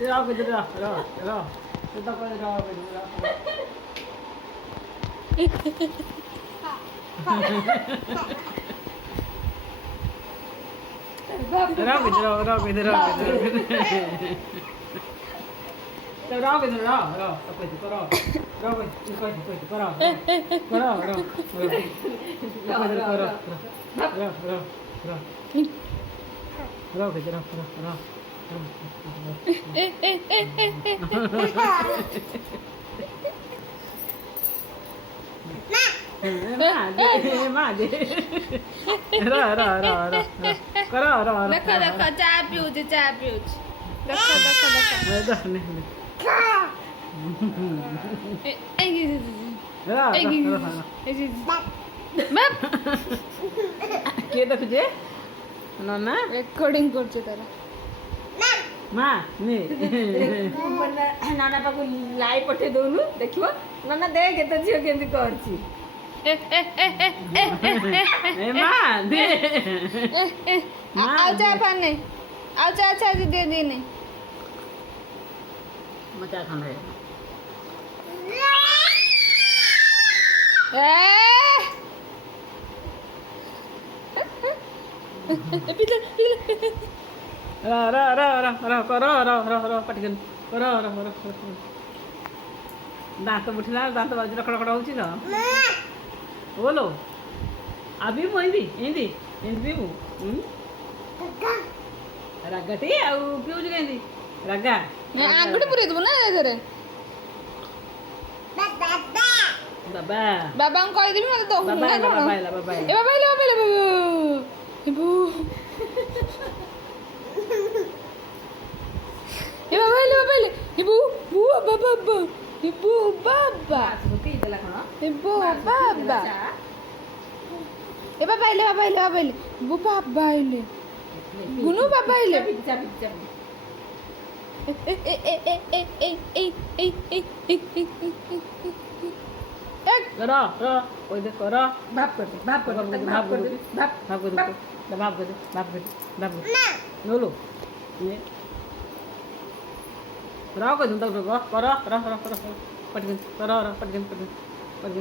Ra cái ra ra ra. Chúng ta coi ra cái ra. Ra cái ra. Ra cái ra ra. Apa itu kau ra? Ra cái kau ra. Kau ra ra. Apa itu kau ra? Ra ra ra. Ra cái ra ra. ଦେଖ ଚା ପିଉଛି ଦେଖ କିଏ ଦେଖୁଛି ନନା ରେକର୍ଡିଂ କରୁଛି ତାର ମା ନେ ନାନା ପାଖକୁ ଲାଇଭ୍ ପଠେଇ ଦଉନୁ ଦେଖିବ ନାନା ଦେଖ କେତେ ଝିଅ କେମିତି କରୁଛି ମା ଦେ ଆଉ ଚା ଫା ନାହିଁ ଆଉ ଚା ଚା ଦିଦି ଦି ନାହିଁ ମଜା ଖଣ୍ଡେ ଦାନ୍ତ ବୁଠିଲା ଦାନ୍ତ ବାଜି ରଖଡ଼ ହଉଛି ତ ବୋଲୋ ଆଉ ପିଇବୁ ଏମିତି ପିଇବୁ ରାଗାଟି ଆଉ ପିଉଛୁ କେମିତି ରାଗା ଆଙ୍ଗୁଠି ପୁରେଇ ଦେବୁ ନା ଏଥିରେ ବାବା ବାବାଙ୍କୁ କହିଦେବି ମତେ ଦଉନି ବାବା ନା ଆଇଲା କଣ ବାବା ଆଇଲା ବାବା ଏ ଆଇଲା ବାବା ଆଇଲେ ଇବୁ ଏ ବାବା ଆଇଲେ ଇବୁ ବୁ ବାବା ଇବୁ ବାବା ପିଇଦେଲା କଣ ଇବୁ ବାବା ଏ ବାବା ଆଇଲେ ଇବୁ ବାବା ଆଇଲେ ଗୁନୁ ବାବା ଆଇଲେ କର କହି ଦେ କର ଭାବ କରି ନୋଲୋ କର କର ପଟିକିନ କର ପଟିକିନ